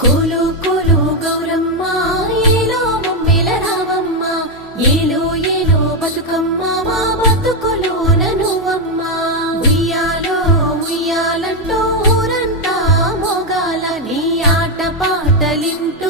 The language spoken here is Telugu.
కోలు కోలు గౌరమ్మ ఏలో మమ్మెల రావమ్మ ఏలో ఏలో బతుకమ్మ మా బతుకులోన నువ్వమ్మ ఉయ్యాలో ఉయ్యాలంటూ ఊరంతా మోగాల నీ ఆట పాటలింటూ